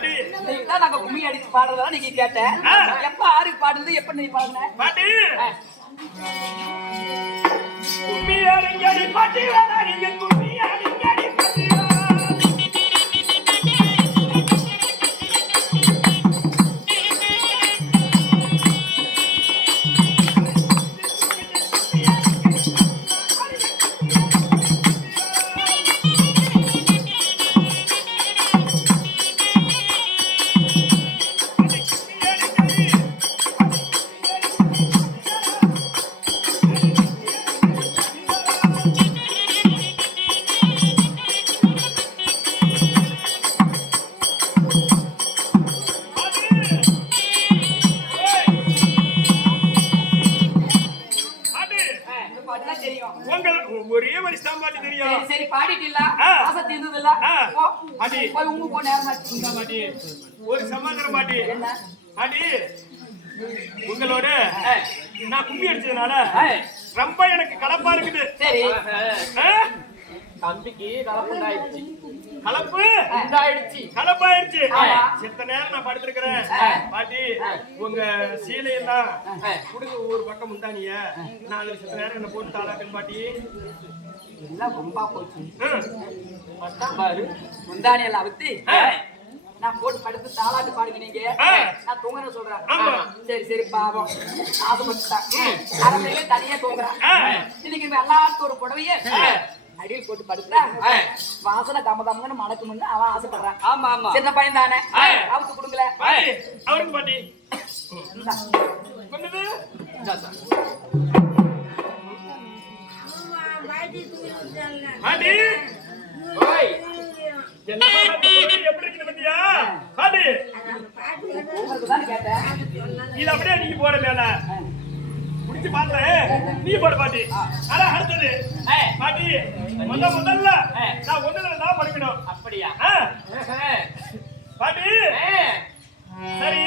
பாட்டி இன்னைக்குதான் நாங்க கும்மி அடிச்சு பாடுறதா நீங்க கேட்ட. எப்ப ஆறுக்கு பாடுறது எப்ப நீ பாடுன பாட்டி கும்மி அடிங்கடி பாட்டி வேணா நீங்க கும்மி அடிங்கடி பாட்டி ஒரே ஒரு ஸ்டாம்பாட்டி தெரியும். சரி பாடிட்டில்ல ஆசை தீர்ந்ததில்ல பாட்டி போய் உங்க போ நேரமாச்சு பாட்டி ஒரு சமாதானம் பாட்டி பாட்டி உங்களோட நான் கும்மி அடிச்சதுனால ரொம்ப எனக்கு கலப்பா இருக்குது. சரி தம்பிக்கு கலப்பு உண்டாயிடுச்சு. கலப்பு உண்டாயிடுச்சு. கலப்பாயிருச்சு. செத்த நேரம் நான் படுத்திருக்கிறேன். பாட்டி உங்க சீலையெல்லாம் குடுங்க ஒரு பக்கம் முந்தானிய நான் அதுல செத்த நேரம் என்ன போட்டு தாளாக்கன் பாட்டி எல்லாம் ரொம்ப போச்சு. பாரு முந்தானி எல்லாம் வித்து நான் போட்டு படுத்து தாளாட்டு பாடுங்க நீங்க. நான் தூங்குறேன் சொல்றேன். சரி சரி பாவம் ஆசைப்பட்டுட்டான். அரண்மனையில தனியா தூங்குறான். இன்னைக்கு எல்லாத்துக்கும் ஒரு புடவையே அடியில் போட்டு படுத்தா வாசனை கம கமன்னு மணக்கும்னு அவன் ஆசைப்படுறான். ஆமா ஆமா சின்ன பையன் தானே அவருக்கு கொடுக்கல. அவருக்கு பாட்டி கொண்டது பாட்டி ஓய் என்ன எப்படி இருக்கு பத்தியா பாட்டி உங்களுக்கு தான் கேட்டேன். இது அப்படியே நீங்க போற மேல முடிச்சு பார்த்தேன் நீ போட பாட்டி. ஆனா அடுத்தது பாட்டி முதல்ல நான் ஒண்ணுல தான் படிக்கணும். அப்படியா பாட்டி சரி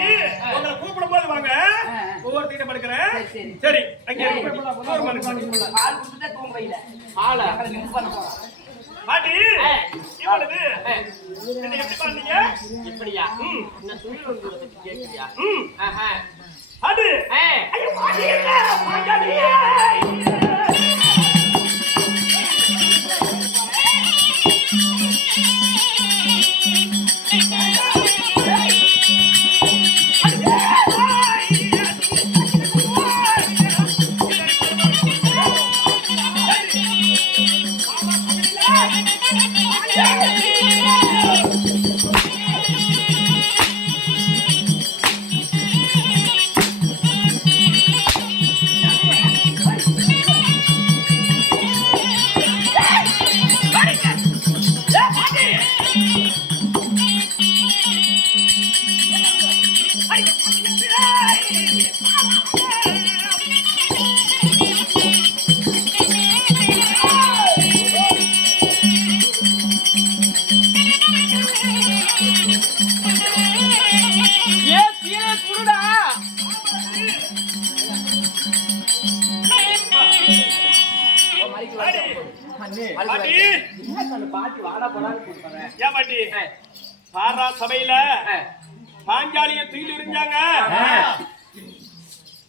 உங்களை கூப்பிடும் போது வாங்க ஒவ்வொருத்தையும் படுக்கிறேன். சரி அங்கே பால் குடுத்துட்டே தூங்க வைல ஆளா மிஸ் பண்ண போறான். பாட்டி இவ்வளவு என்ன எப்படி பண்ணீங்க இப்படியா என்ன துணி ஒன்று பத்தி கேட்கிறியா பாட்டி ஐயோ பாட்டி என்ன பாட்டி பாட்டி வாடா போடான்னு கூப்பிடுறேன். ஏன் பாட்டி பாரா சபையில பாஞ்சாலிய தூக்கி இருந்தாங்க.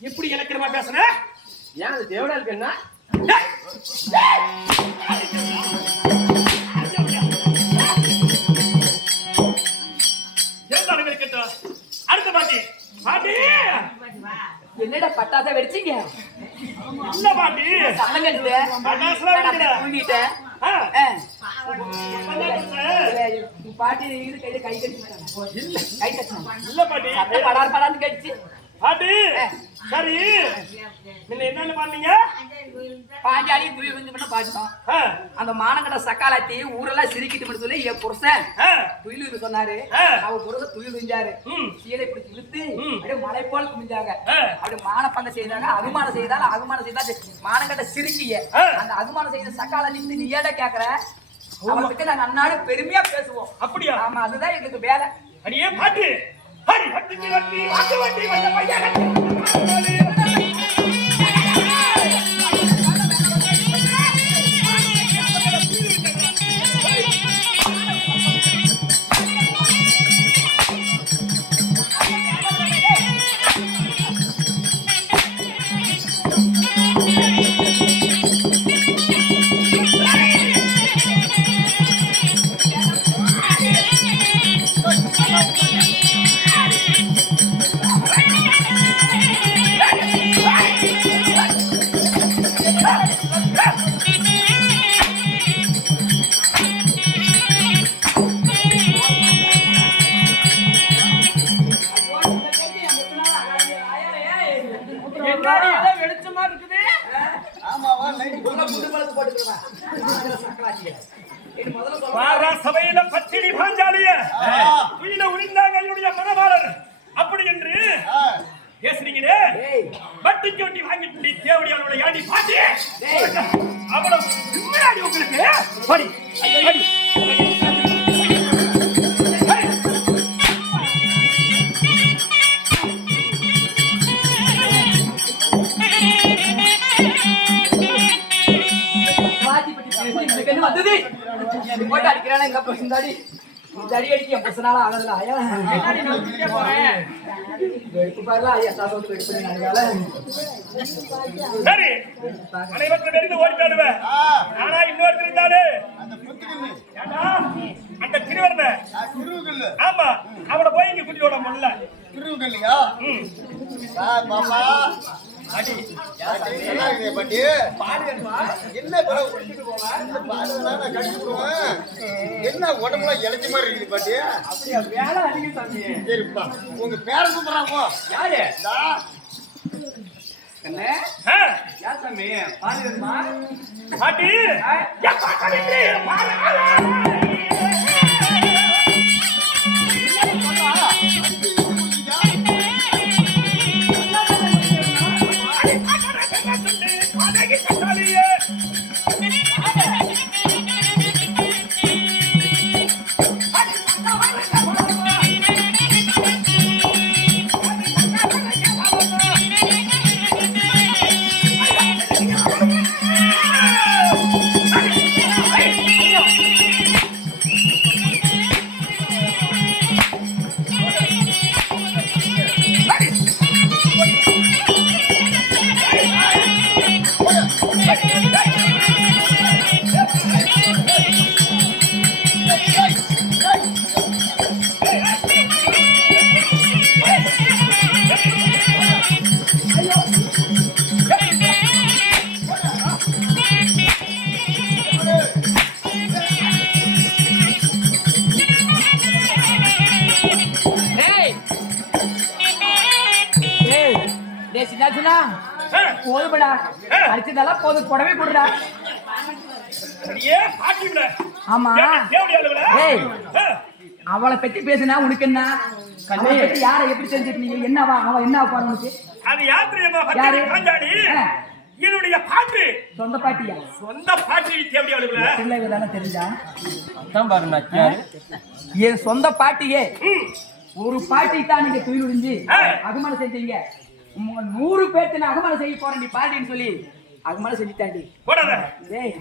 எப்படி இலக்கிரமா பேசுற? ஏன் அது தேவடா இருக்கு என்ன? அடுத்த பாட்டி பாட்டி என்னடா பட்டாசா வெடிச்சீங்க? இல்ல பாட்டி தூங்கிட்டேன். பாட்டி இது கையில கை கட்டிட்டாங்க. கை கட்டினாங்க. இல்ல பாட்டி படார் படான்னு கடிச்சு பாட்டி சரி என்னன்னு பண்ணீங்க? பாஞ்சாலி துயிலுஞ்சு பாடினோம். அந்த மானங்கட சக்காலத்தி ஊரெல்லாம் சிரிக்கிட்டு சொல்லி என் புருஷன் துயிலு சொன்னாரு. அவ புருஷன் துயிலுஞ்சாரு. சீலை பிடிச்சி இழுத்து அப்படியே மலை போல குமிஞ்சாங்க. அப்படி மானப்பங்க செய்தாங்க. அகுமானம் செய்தாலும் அகுமானம் செய்தா மானங்கட்ட சிரிக்கிய அந்த அகுமானம் செய்த சக்காலத்தி நீ ஏட கேக்குற அவளுக்கு நாங்க அன்னாடு பெருமையா பேசுவோம். அப்படியா? ஆமா அதுதான் எங்களுக்கு வேலை. அடியே பாட்டி ஹரி ஹட்டி வட்டி வாக்கு வட்டி வந்த பையன் வெளிச்சமா இருக்குது. ஆமாவா லைட் உள்ள குண்டு பழத்து போட்டுக்கிறேன் சக்கலாச்சி இது முதல்ல சொல்ல பாரா சபையில பத்தினி பாஞ்சாலிய துயில உரிந்தாங்க என்னுடைய மனவாளர் அப்படி என்று பேசுறீங்களே வட்டிக்கு வட்டி வாங்கிட்டு தேவடியாளோட யாடி பாட்டி அவ்வளவு உண்மையாடி உங்களுக்கு படி படி வந்தது போட்டு அடிக்கிறானே எங்க பசந்தாடி தடி அடிக்க பசனால ஆகல ஐயா என்னடி நான் விட்டுட்டே போறேன். வெடிப்பு பாருல ஐயா சாசோட்டு வெடிப்பு நாளைக்கால சரி அனைவரும் வெறிந்து ஓடி போடுவேன் ஆனா இன்னொரு இருந்தாலே அந்த புத்துக்கிள்ளி ஏண்டா அந்த திருவரனை திருவுகல்லு ஆமா அவனை போய் இங்க குட்டியோட முல்ல திருவுகல்லியா பாப்பா அடி நல்லா இருக்கே பாட்டி என்ன பரவ குடிச்சிட்டு போவேன் பாடுறதுனா நான் கடிச்சு போடுவேன் என்ன உடம்புல இழைச்ச மாதிரி இருக்குது பாட்டி அப்படியா வேலை அதிகம் சாமி. சரிப்பா உங்க பேரை கூப்பிடுறாங்க யாரு? கண்ணே யார் சாமி? பாருமா. பாட்டி எப்பா கடிச்சு சின்னாச்சுனா போதுபடா அடிச்சதெல்லாம் போதும் புடவை போடுடா பாட்டி விட ஆமா ஏய் அவளை பத்தி பேசுனா உனக்கு என்ன அவளை பத்தி யாரை எப்படி தெரிஞ்சுட்டு என்னவா அவ என்ன பாரு உனக்கு அது யாத்திரையமா பத்தினி பாஞ்சாலி என்னுடைய பாட்டு சொந்த பாட்டியா சொந்த பாட்டி தேவடியாளுல பிள்ளைங்க தானே தெரிஞ்சா அதான் பாருங்க. என் சொந்த பாட்டியே ஒரு பாட்டி தான் நீங்க துயில் உறிஞ்சி அகமலை செஞ்சீங்க 100 பேர்த்து அகமலை செய்ய போறேன் நீ பாட்டின்னு சொல்லி அகமலை செஞ்சுட்டாண்டி போடாத டேய்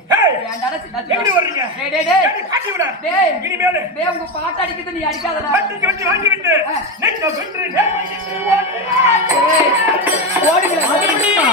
ஏன்டாடா எப்படி வர்றீங்க டேய் டேய் டேய் பாட்டி விட டேய் இனிமேல் டேய் உங்க பாட்டு அடிக்குது நீ அடிக்காதடா பாட்டிக்கு வட்டி வாங்கி விட்டு நெக்க வென்று ஓடுங்களா ஓடுங்களா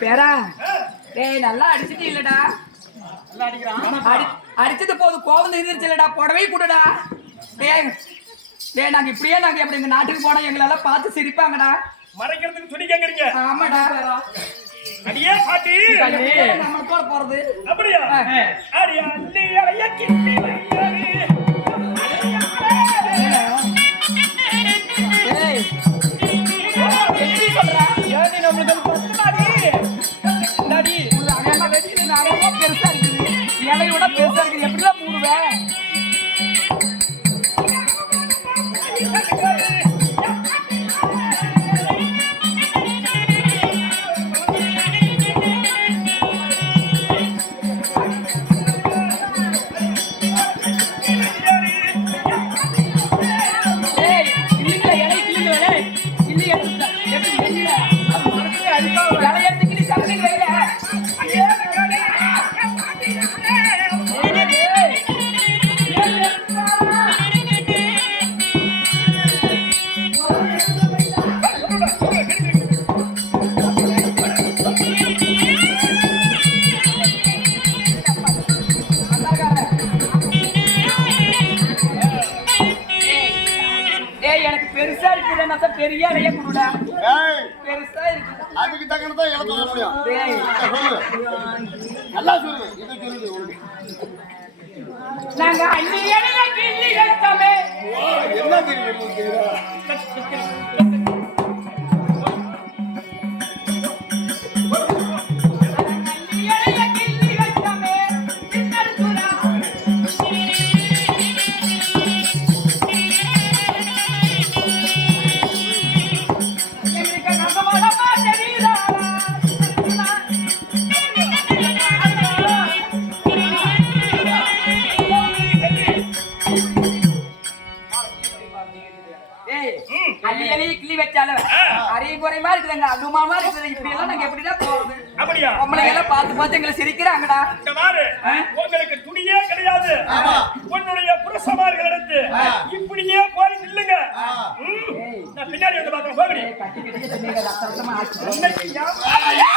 பேரா டேய் நல்லா அடிச்சிட்டு இல்லடா நல்லா அடிக்கிறான். அடிச்சது போது கோவம் தெரிஞ்சிருச்சு இல்லடா புடவை கூடடா டேய் டேய் நாங்க இப்படியே நாங்க எப்படி எங்க நாட்டுக்கு போனா எங்களெல்லாம் பார்த்து சிரிப்பாங்கடா மறைக்கிறதுக்கு துணி கேக்குறீங்க ஆமாடா அடியே பாட்டி நம்ம கூட போறது அப்படியா அடியா அள்ளி அலைய கிட்டி வையாரி ஏய் எப்படி சொல்றா ஏடி நம்மளுக்கு பிரச்சனை அடி. அடேமா வெட்டி நான் பெருசா பெரிய அலைய குடுடா ஏய், பெருசா இருக்கு அதுக்கு தக்கனதான் இழந்து வர முடியும். டேய் சொல்லு. நல்லா சொல்லு. இதை சொல்லுது உனக்கு. நாங்க அள்ளி அலைய கிள்ளி வச்சோமே என்ன தெரியும் உங்களுக்கு? அள்ளி அலைய கிள்ளி வச்சோமே சின்னர் சுரா எங்களுக்கு நம்பவளமா தெரியுதா ஏய் அள்ளி அள்ளி கிள்ளி வச்சாலும் அரிய குறை மாதிரி இருக்குதுங்க அலுமாமா இருக்குது இப்படி எல்லாம் நாங்க எப்படிடா போறது அப்படியா பொம்பளைங்க எல்லாம் பார்த்து எங்களை சிரிக்கிறாங்கடா இங்க பாரு, உங்களுக்கு துணியே கிடையாது. உன்னுடைய புருஷமார்களிடத்து இப்படியே போய் நில்லுங்க. நான் பின்னாடி வந்து பாக்குறேன். போகடி. கட்டி கட்டி சொன்னீங்க ரத்தமா ஆச்சு உன்னைக்கு யார்